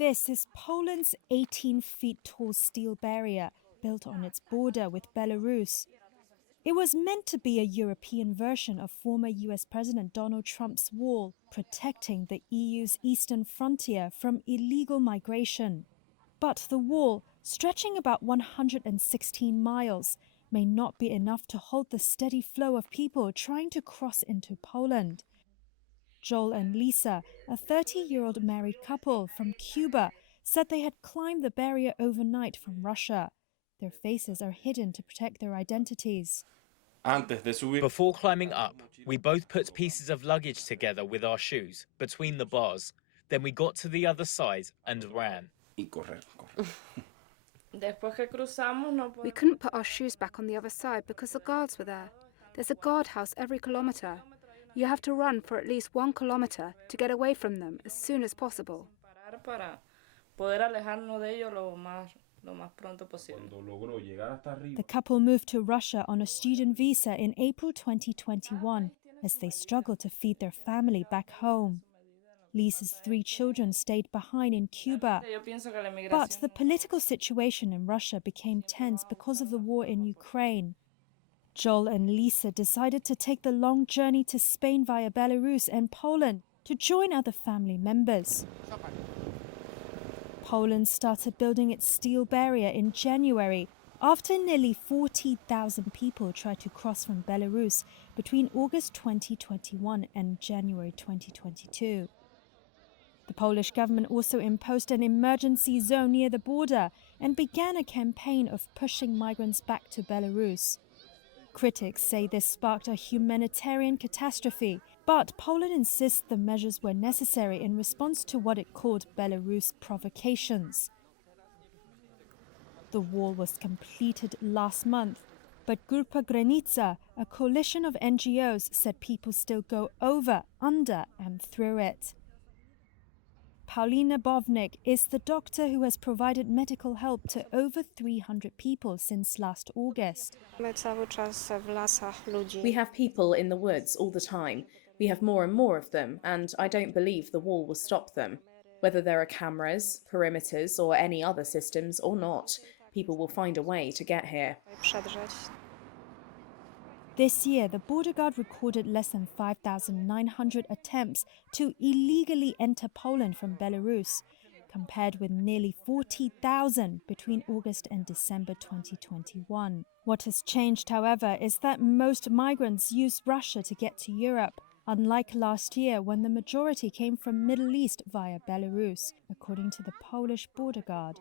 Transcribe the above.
This is Poland's 18-feet-tall steel barrier built on its border with Belarus. It was meant to be a European version of former US President Donald Trump's wall, protecting the EU's eastern frontier from illegal migration. But the wall, stretching about 116 miles, may not be enough to hold the steady flow of people trying to cross into Poland. Joel and Lisa, a 30-year-old married couple from Cuba, said they had climbed the barrier overnight from Russia. Their faces are hidden to protect their identities. Before climbing up, we both put pieces of luggage together with our shoes between the bars. Then we got to the other side and ran. We couldn't put our shoes back on the other side because the guards were there. There's a guardhouse every kilometre. You have to run for at least 1 kilometre to get away from them as soon as possible. The couple moved to Russia on a student visa in April 2021 as they struggled to feed their family back home. Lisa's 3 children stayed behind in Cuba. But the political situation in Russia became tense because of the war in Ukraine. Joel and Lisa decided to take the long journey to Spain via Belarus and Poland to join other family members. Poland started building its steel barrier in January after nearly 40,000 people tried to cross from Belarus between August 2021 and January 2022. The Polish government also imposed an emergency zone near the border and began a campaign of pushing migrants back to Belarus. Critics say this sparked a humanitarian catastrophe, but Poland insists the measures were necessary in response to what it called Belarus provocations. The wall was completed last month, but Grupa Granica, a coalition of NGOs, said people still go over, under and through it. Paulina Bownik is the doctor who has provided medical help to over 300 people since last August. We have people in the woods all the time. We have more and more of them, and I don't believe the wall will stop them. Whether there are cameras, perimeters, or any other systems or not, people will find a way to get here. This year, the border guard recorded less than 5,900 attempts to illegally enter Poland from Belarus, compared with nearly 40,000 between August and December 2021. What has changed, however, is that most migrants use Russia to get to Europe, unlike last year when the majority came from Middle East via Belarus, according to the Polish border guard.